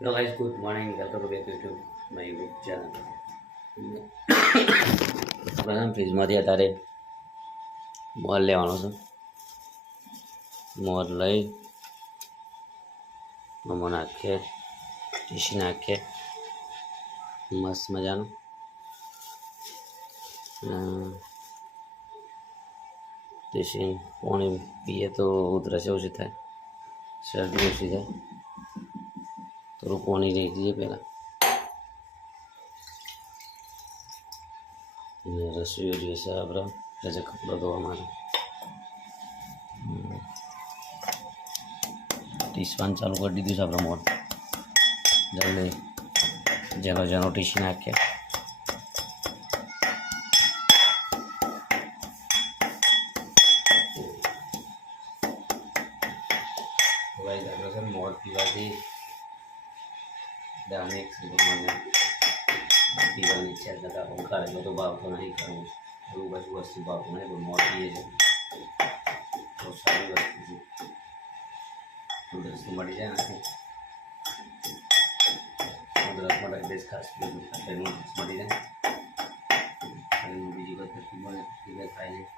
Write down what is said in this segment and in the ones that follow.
Hello guys, good morning. Welcome back to my YouTube channel. પ્રથમ ફ્રીજમાંથી અત્યારે મોર લેવાનો છે. મોર લઈ નમો નાખીએ, ટીસી નાખીએ, મસ્ત મજાનું. ટીસી પાણી પીએ તો ઉધરસ ઓછી થાય, શરદી ઓછી થાય. થોડું પાણી લઈ દઈએ પહેલાં. રસોઈઓ જોઈશે આપણે રજા કપડાં ધોવા માટે. ટીસવાનું ચાલુ કરી દીધું છે આપણે મોર. જલ્દી જેનો ટીસી નાખીએ. આપણે છે મોર પીવાથી દાને એક મને પીવાની ઈચ્છા થતા ઓંકાર એટલો તો ભાવતો નહીં કરવું એવું બધું વસ્તુ ભાવતું નહીં પણ મોર પીએ છે બહુ સારી વસ્તુ છે. ઉધરસ તો મળી જાય ને ઉધરસ માટે બેસ ખાસ પેલું મળી જાય બીજી કોઈ તકલીફ મળે એ થાય નહીં.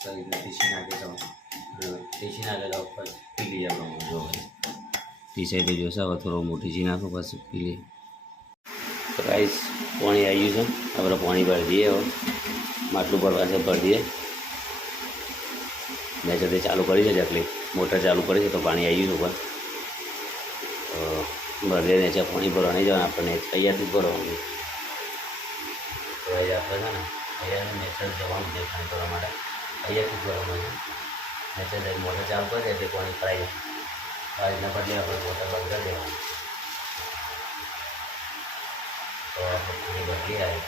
શરીરને ટીસી નાખે તો ટીસી નાખે તો પછી પી લઈએ આપણે જો ટી સાઈડે જોશે હવે થોડો મોટી જી નાખો પછી પી લઈએ. તો રાઈસ પાણી આવી ગયું છે આપણે પાણી ભરી દઈએ. હવે માટલું ભરવા છે ભરી દઈએ. મેં જલ્દી ચાલુ કરી છે જેટલી મોટર ચાલુ કરી છે તો પાણી આવી ગયું ઉપર ભરી દઈએ. નીચે પાણી ભરવા નહીં જવાનું આપણને અહીંયાથી ભરવાનું. તો આપણે છે ને અહીંયા નેચર જવાનું છે પાણી ભરવા માટે અહીંયાથી ભરવાનું છે. નેચર જઈને મોટર ચાલુ કરી દે એટલે પાણી ભરાઈ જાય. પાણીના બદલે આપણે મોટર બંધ કરી દેવાનું. તો આપણે પાણી ભરી આવે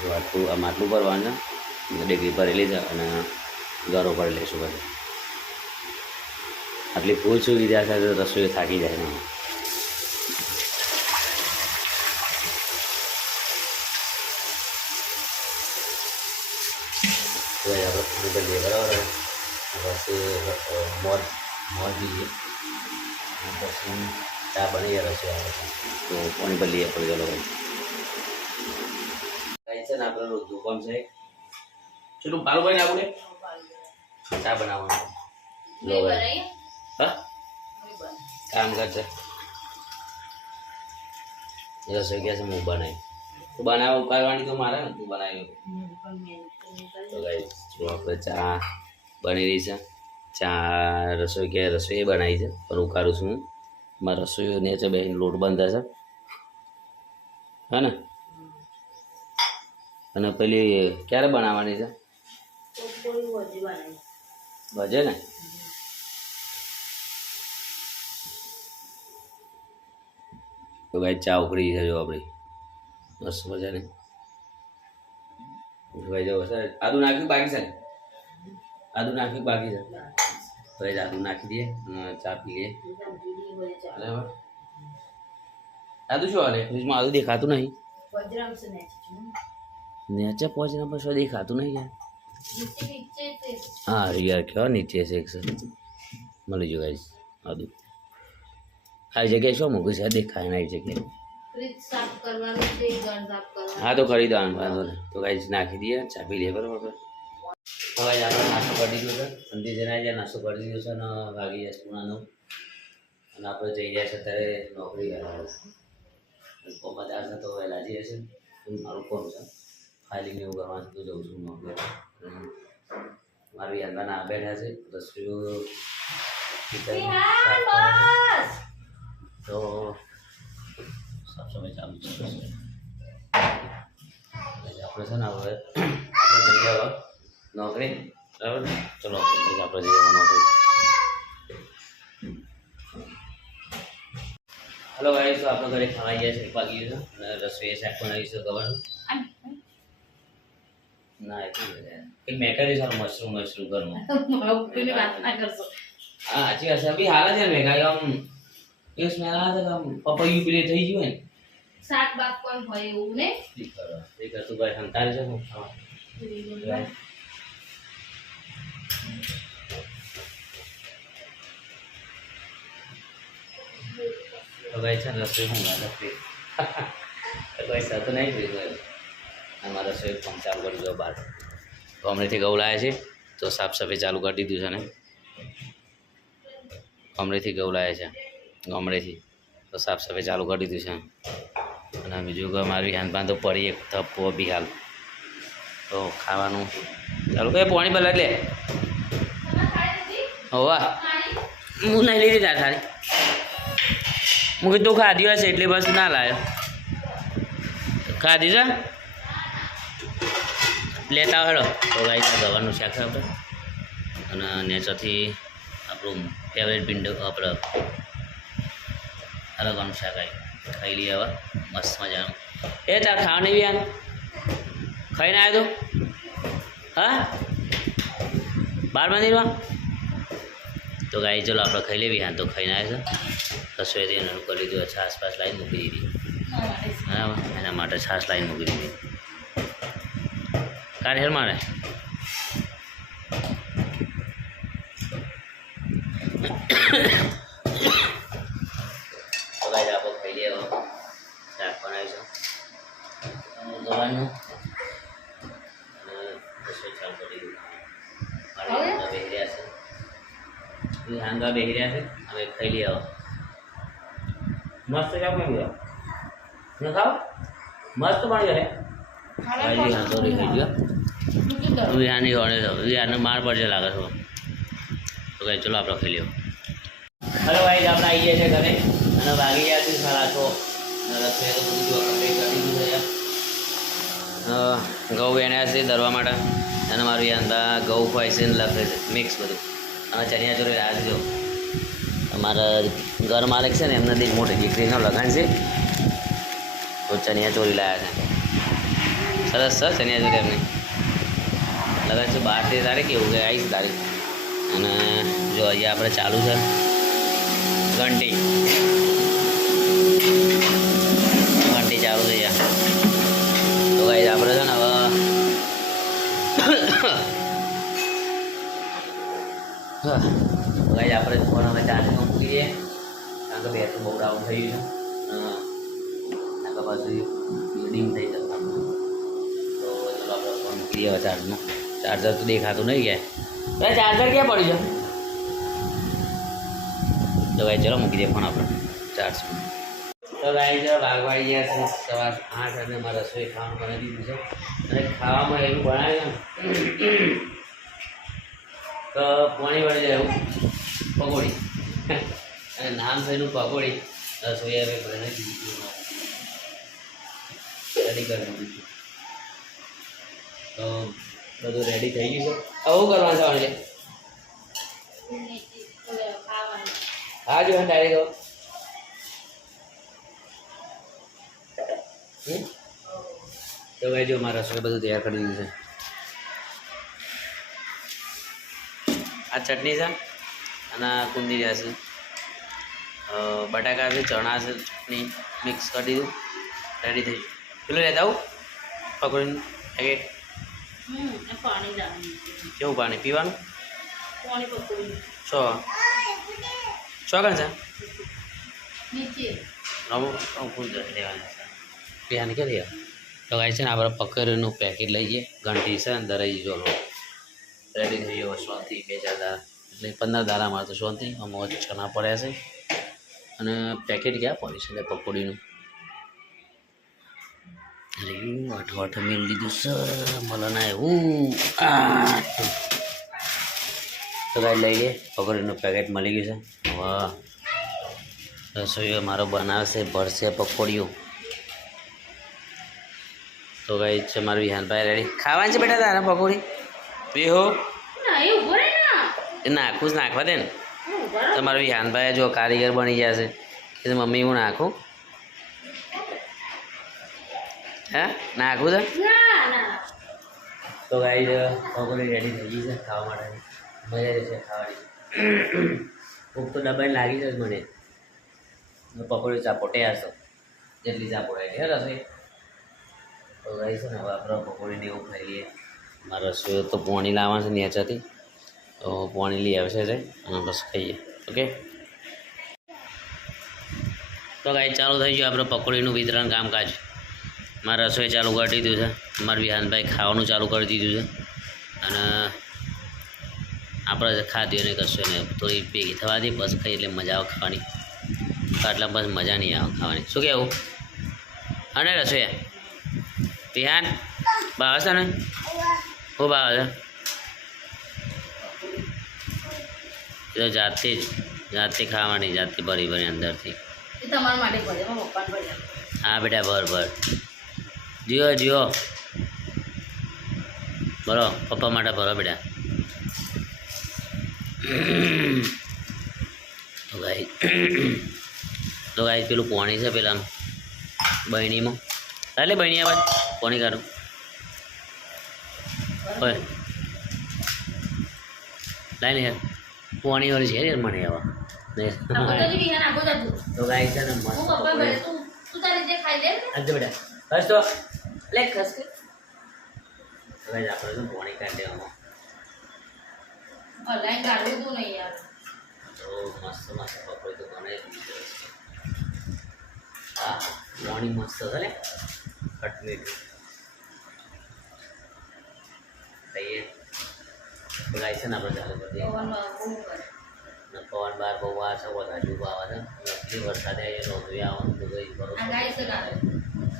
જો આટલું આ માટલું ભરવાનું છે ડેગરી ભરેલી છે અને ગરો ભરી લઈશું બધું. આટલી ફૂલ સુવિધા છે તો રસોઈ થાકી જાય ને. તો આપણે પાણી ભરીએ બરાબર. પછી મોર દીજીએ પછી ચા બની રસોઈ આવે છે તો પાણી ભરી લઈએ આપણે. ચલો ભાઈ છે ને આપણે રોજનું કામ છે ચલો પાલું ભાઈ આપણે ચા બનાવવાનું. લો ભાઈ હા કામ કરશે રસોઈ ગયા છે હું બનાવી તો બનાવવા ઉકાળવાની તો મારે ને તું બનાવી. તો ગાઈસ જો આપણે ચા બની રહી છે. ચા રસોઈ કે રસોઈ બનાવી છે પણ ઉકાળું છું હું. મારા રસોઈ નીચે બે લોટ બંધ છે હા ને. અને પેલી ક્યારે બનાવવાની છે ભજે ને. તો ભાઈ ચા ઉકળી છે જો આપણી મસ્ત મજાની. ભાઈ જો સર આદુ નાખ્યું બાકી છે આદુ નાખ્યું બાકી છે ભાઈ આદુ નાખી દઈએ અને ચા પી લઈએ. આદુ શું હાલે ફ્રીજમાં આદુ દેખાતું નહીં. નીચે પહોંચીને પછી દેખાતું નહીં યાર. હા યાર કયો નીચે છે એક મળી જો ગાઈસ આદુ આ જગ્યાએ શું મૂકું છે દેખાય ના એ જગ્યાએ. હા તો કરી દેવાનું વાંધો નહીં. તો ગાઈસ નાખી દઈએ ચા પી લઈએ બરાબર. હવે આપણે નાસ્તો કરી દીધો છે અંતિમ જણાય જાય નાસ્તો કરી દીધો છે અને વાગી જાય પૂનાનો અને આપણે જઈ જાય છે અત્યારે નોકરી કરવાનું. બધા છે તો વહેલા જઈએ છે મારું કોણ છે ફાઇલિંગ એવું કરવાનું તો જઉં છું નોકરી. મારી અંદરના બેઠા છે રસોઈઓ તો સાફ સફાઈ ચાલુ છે. આપણે છે ને હવે આપણે જઈ જાવ નોકરી બરાબર. ચલો આપણે જઈએ નોકરી. હલો ભાઈ તો આપણે ઘરે ખાવા ગયા છે પાકી ગયું છે અને રસોઈ શાક બનાવી છે ગવાનું ના એટલું કંઈક મેકાઈ સારું મશરૂમ ઘરમાં. હા સાચી વાત છે બી હાલ છે મેકાઈ આમ એ સ્મેલ આવે છે આમ પપૈયું પીલે થઈ ગયું ને શાક બાક કોણ હોય એવું ને એ કરતું ભાઈ સંતાર છે હું તો ભાઈ છે ને રસોઈ હું રસોઈ કોઈ સતો નહીં પી ગયો અમારા રસોઈ ફોન ચાલુ કરી દો બહાર ગામડેથી ઘઉં લાવ્યા છે તો સાફ સફાઈ ચાલુ કરી દીધું છે ને ગામડેથી ઘઉં લાવ્યા છે ગામડેથી તો સાફ સફાઈ ચાલુ કરી દીધું છે અને બીજું કે મારી હાંધપાન તો પડી એક થપ્પો બી હાલ તો ખાવાનું ચાલુ કરે પાણી બદલા લે હોવા હું નહીં લીધી તાર થાળી હું કીધું ખાધી હશે એટલે બસ ના લાવ્યો ખાધી છે લેતા હેડો તો ગાઈ ગવાનું શાક છે આપણે અને નેચરથી આપણું ફેવરેટ ભીંડો આપણે અલગવાનું શાક આવી ખાઈ લઈએ હવે મસ્ત મજાનું એ તાર ખાવાની બી આન ખાઈને આવ્યો તું હા 12 મંદિરમાં તો ગાઈ ચલો આપણે ખાઈ લેવી હા તો ખાઈને આવ્યા છે રસોઈથી એનું કરી લીધું છાશ પાસ લાઈન મૂકી દીધી બરાબર એના માટે છાશ લાઈન મૂકી દીધી કાઢ હેર મારે તો ગાઈ આપણે ખાઈ લઈએ શાક બનાવીશું ગવાનું અને રસોઈ ચાલુ કરી દીધું બેહી રહ્યા છે હાંગા બેહી રહ્યા છે હવે ખાઈ લઈએ હવે મસ્ત શાક બની ગયો ને ખાવ મસ્ત બની ગયો ભાઈ હાંગો ખાઈ ગયો વિહાની હોણે તો વિહાને માર પડશે લાગે છે તો કઈ ચલો આપણે ખાઈ લ્યો હલો ભાઈ આપણે આવી ગયા છે ઘરે અને વાગી ગયા છે 8:30 રસોઈ તો બધું જો કમ્પ્લીટ કરી દીધું છે ઘઉં વેણ્યા છે દરવા માટે અને મારું અંદર ઘઉં હોય છે ને લખે છે મિક્સ બધું અને ચણિયા ચોરી રાખજો અમારા ઘર માલિક છે ને એમના એક મોટી દીકરીનો લખાણ છે તો ચણિયા ચોરી લાવ્યા છે સરસ સર ચણિયા ચોરી એમની લગાડ છે 12 તારીખ એવું કે 22 તારીખ અને જો અહીંયા આપણે ચાલુ છે ઘંટી ચાલુ થઈ જાય તો ગાઈ આપણે છે ને હવે ગાઈ આપણે ફોન હવે ચાર્જમાં મૂકી દઈએ કારણ કે બેટરી બહુ ડાઉન થઈ ગયું છે આગળ બાજુ બિલ્ડિંગ થઈ જશે તો ચલો આપણે ફોન મૂકી દઈએ ચાર્જમાં ચાર્જર તો દેખાતું નહીં ગયા ચાર્જર ક્યાં પડ્યું છે તો ગાઈ ચલો મૂકી દઈએ ફોન આપણે ચાર્જમાં તો ગાઈ જરા વાગવાઈ ગયા છે સવાર 8 અને મારે રસોઈ ખાવાનું બનાવી દીધું છે અને ખાવામાં એવું બનાવ્યું તો પાણી વળી જાય એવું પકોડી અને નામ છે એનું પકોડી રસોઈ હવે બનાવી દીધું રેડી કરી દીધું તો બધું રેડી થઈ ગયું છે આવું કરવાનું છે હા જો ડાયરેક્ટ તો ભાઈ જો મારા રસોઈ બધું તૈયાર કરી દીધું છે આ ચટણી છે અને કુંદી છે બટાકા છે ચણા છે ચટણી મિક્સ કરી દીધું રેડી થઈ ગયું પેલું લેતા આવું પકોડીનું પેકેટ કેવું પાણી પીવાનું છો કણ છે રમું લેવાનું પીવાની ક્યાં રહ્યા તો ગાય છે ને આપણે પકોડીનું પેકેટ લઈએ ઘંટી છે અંદર રહી જો રેડી થઈ ગયો શાંતિ 2-4 દાડા એટલે 15 દાડા મારે તો શાંતિ મોજ ચણા પડ્યા છે અને પેકેટ ક્યાં પડી છે પકોડીનું અરે અઠવાઠ મેળ લીધું સર મને ના એવું તો ગાય લઈ લે પકોડીનું પેકેટ મળી ગયું છે વાહ રસોઈ મારો બનાવશે ભરશે પકોડીઓ તો ગાઈ છે મારું વિહાનભાઈ રેડી ખાવાની છે બેટા તારા પકોડી બેહો નાખું જ નાખવા દે ને તમારું વિહાનભાઈ જો કારીગર બની ગયા છે કે મમ્મી હું નાખું હે નાખું છે તો ગાઈ પકોડી રેડી થઈ ગઈ છે ખાવા માટે મજા જશે ખાવાની ભૂખ તો ડબ્બાને લાગી છે મને પકોડી ચાપોટે હશો જેટલી ચાપોડે હે રસોઈ તો ગાઈ છે ને હવે આપણે પકોડીને એવું ખાઈ લઈએ મારા રસોઈ તો પોણી લાવવા છે નેચાથી તો પોણી લઈ આવશે છે અને બસ ખાઈએ ઓકે તો ગાઈ ચાલુ થઈ ગયું આપણે પકોડીનું વિતરણ કામકાજ. મારે રસોઈ ચાલુ કરી દીધું છે, મારા વિહાનભાઈ ખાવાનું ચાલુ કરી દીધું છે. અને આપણે ખાધું ને કશું ને થોડી ભેગી થવા દે બસ ખાઈ એટલે મજા આવે ખાવાની. આટલા બસ મજા નહીં આવે ખાવાની. શું કહેવું? અને રસોઈ વિહાન ભાવે છે ને? શું ભાવે છે? એ તો જાતે ખાવાની, જાતે ભરી ભરી અંદરથી. એ તમારા માટે ભરે પપ્પાને ભરે. હા બેટા ભર જીઓ જીઓ ભરો, પપ્પા માટે ભરો બેટા. તો ગાઈ પેલું પોણી છે પેલા બહેણીમાં એટલે બહેણી આવાજ પોણી કાઢું હોય લાઈને યાર પોણી વાળી છે યાર મને આવા તો ગાઈ છે ને મસ્ત બેટા ખસ તો લે ખસ કે હવે આપણે તો પોણી કાઢી દેવામાં ઓનલાઈન કાઢવું તું નહીં યાર. તો મસ્ત પકોડી તો બનાવી દીધી છે. હા પોણી મસ્ત છે ને કટલી થઈએ તો ગાઈ છે ને આપણે ચાલુ કરી દઈએ. પવન બાર બહુ આ છે બધા ડૂબા આવે છે નકલી વરસાદે નોંધવી આવવાનું તો ગઈ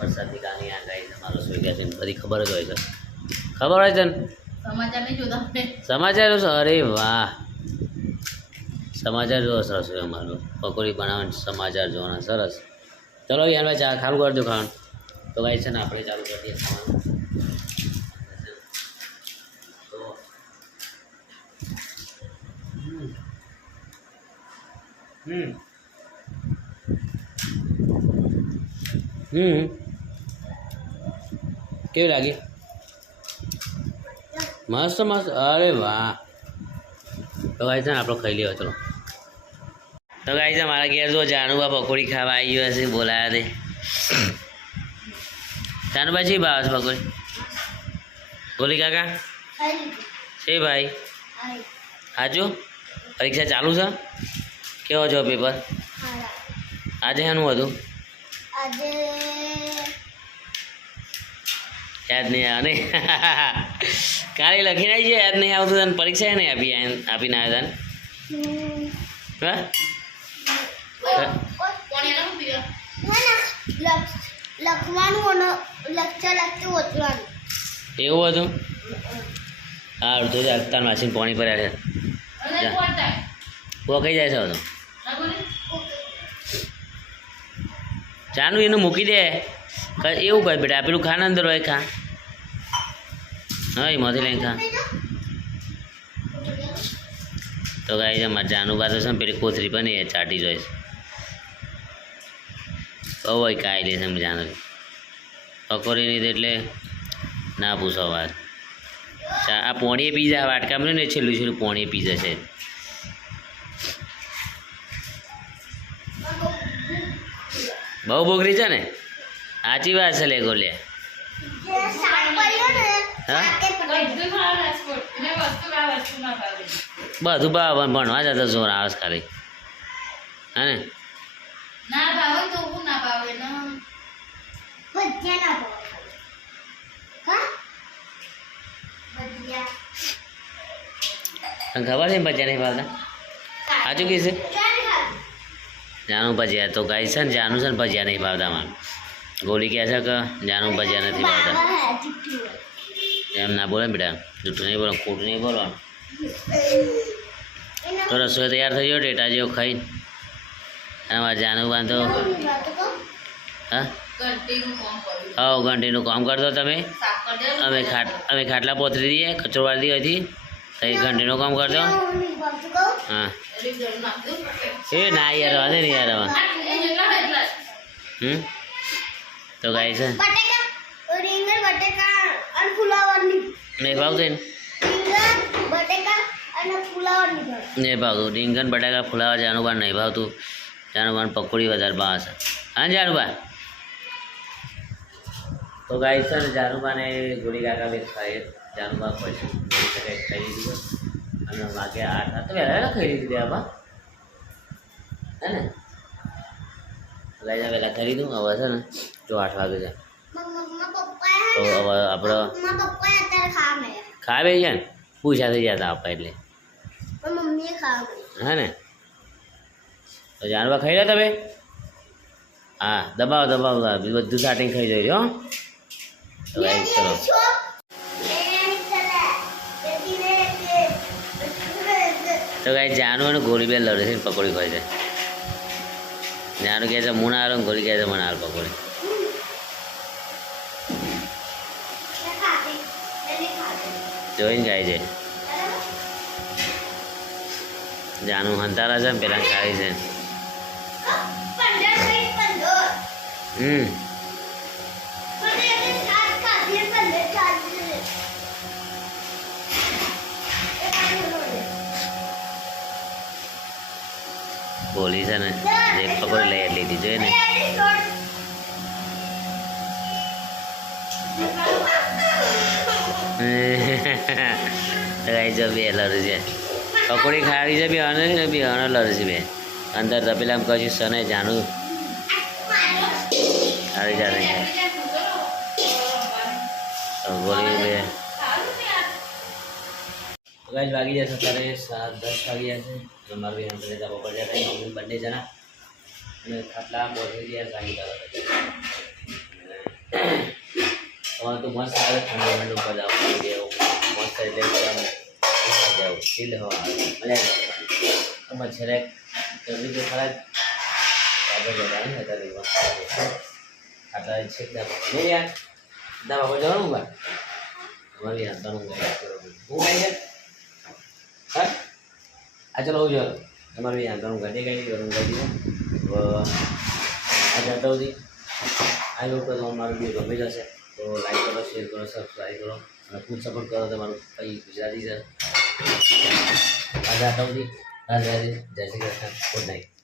વરસાદની કાલની આગાહી છે. મારો સોઈ ગયા છે બધી ખબર જ હોય છે. ખબર હોય છે ને સમાચાર નહીં જોતા સમાચાર જોશો? અરે વાહ સમાચાર જોવો સરસ હોય અમારું પકોડી બનાવવાનું સમાચાર જોવાના સરસ. ચલો યાર ભાઈ ચા ખાલું કરી દો ખાવાનું. તો ગાઈ છે ને આપણે ચાલુ કરી દઈએ ખાવાનું. કેવી લાગી? મસ્ત મસ્ત. અરે વાહ. તો ગાઈ છે ને આપણે ખાઈ લેવા. ચલો તો ગાઈ છે મારા ઘેર જો જાનુબા પકોડી ખાવા આવી ગયો હશે, બોલાયા તે. જાનુબા શી ભાવ છે પકોડી? બોલી કાકા છે ભાઈ? હાજો પરીક્ષા ચાલુ છે? કેવો છો પેપર? આજે શાનું હતું? યાદ નહીં આવે ને? કાલે લખીને આવી જાય યાદ નહીં આવતું તને? પરીક્ષા નહીં આપીને આવ્યા તને? હા લખવાનું લખતું ઓછવાનું એવું હતું? હા તો તાર માસીને પાણી પર આવે પોકાઈ જાય છે બધું. ચાનું એનું મૂકી દે એવું કહે બેટા. પેલું ખાને અંદર હોય ખા. હા એમાંથી લઈને ખા. તો ગાઈ છે મારે જાનું બાદ છે ને પેલી કોથરી પણ એ ચાટી જોઈ છે. બહુ હોય કાંઈ લે છે જાનું પકોડી નહીં એટલે ના પૂછો વાત. આ પોણીએ પીઝા વાટકા મળ્યું ને છેલ્લું પોણીએ પીઝા છે. બહુ બોગરી છે ને? સાચી વાત છે લે ગોલે. હા બધું ભણવા જતા જોર આવે ખાલી. હા ને ના ભાવે તો હું ના ભાવે ને ભજીયા ના ભાવે. તને ખબર છે ભજીયા નહીં ભાવતા? સાચું કીધું છે? જાનું ભજીયા તો ગાઈ છે ને જાનું છે ને ભજીયા નહીં ભાવતા. મારું ગોલી કહે છે કે જાનું ભજીયા નથી ભાવતા. એમ ના બોલે બેટા, જૂઠું નહીં બોલો, ખોટું નહીં બોલવાનું. તો રસોઈ તૈયાર થઈ ગયો ટેટા જેવો ખાઈને. અને મારે જાનું બાંધો. હા હા ઘંટીનું કામ કરતો તમે. અમે ખાટલા પોતરી દઈએ, કચરો વાળી હતી તો ઘંટીનું કામ કરજો. હા એ ના યાર વાંધે નહીં યાર હવે. તો ગાય છે નહીં ભાવતું નહીં ભાવતું. રીંગણ બટાકા ફુલાવર જાનુબાન નહીં ભાવતું. જાનુબાન પકોડી વધારે ભાવે છે. હા જાનુબા. તો ગાય છે ને જાનુબાને ગોળી કાકા બી ખાઈ જાનુબા પછી ખાઈ લીધું. અને વાગ્યા 8 તો વહેલા ખાઈ લીધી આબા હે ને? ગાઈસ પહેલાં કરી દઉં હવે છે ને જો 8 વાગે છે તો પપ્પા હવે આપણે મારા પપ્પા અત્યારે ખાવા મળ્યા ખાવે છે ને પૂછા થઈ જતા આપવા એટલે પણ મમ્મીએ ખાવા મળ્યા હા ને તો જાનવા ખાઈ રહ્યા તમે હા દબાવો દબાવો બધું સ્ટાર્ટિંગ ખાઈ જાય હો તો ગાઈસ ચલો તો ગાઈસ જાનુ અને ગોળી બે લડે છે ને પકોડી ખાય છે જાનુ કહે છે મુના આલો ગોળી કહે છે મને હાલ પકોડી જોઈને ખાય છે જાનુ હંતારા છે ને પેલા ખાય છે ગોળી છે ને જે પકોડી લઈ લીધી જોઈએ ને તો ગાઈસ જો બે લડે છે પકોડી ખાવી છે બી અને લડે છે બે અંદર તપેલામ કશું સને જાણું આવી જાય તો ગોળી બે ગાઈસ વાગી જશે અત્યારે 7:10 વાગી જશે અમારે બી અંદર જવા પડી જાય મમ્મી બંને જણા અને ખાટલા પહોંચી ગયા સાંઈ તો મસ્ત આવે ઠંડો ઠંડો ઉપર જવા ગયો મસ્ત એટલે જાવ ચીલ હવા મજા આવે છેલ્લે જલ્દી તો ખરા આગળ જતા ને અત્યારે ખાટલા છેક નહીં યાર દા બાબા જવાનું બા અમારી અંતરનું હું ગાઈ છે હા આ ચલો હું ચાલો તમારે બી અંતરનું ગાડી ગયું ગાડી આ જતા સુધી આ લોકો તો અમારું બી ગમી જશે તો લાઈક કરો શેર કરો સબસ્ક્રાઈબ કરો અને ફૂલ સપોર્ટ કરો તમારું કંઈ ગુજરાતી છે આ જતા સુધી જય શ્રી કૃષ્ણ ગુડ નાઇટ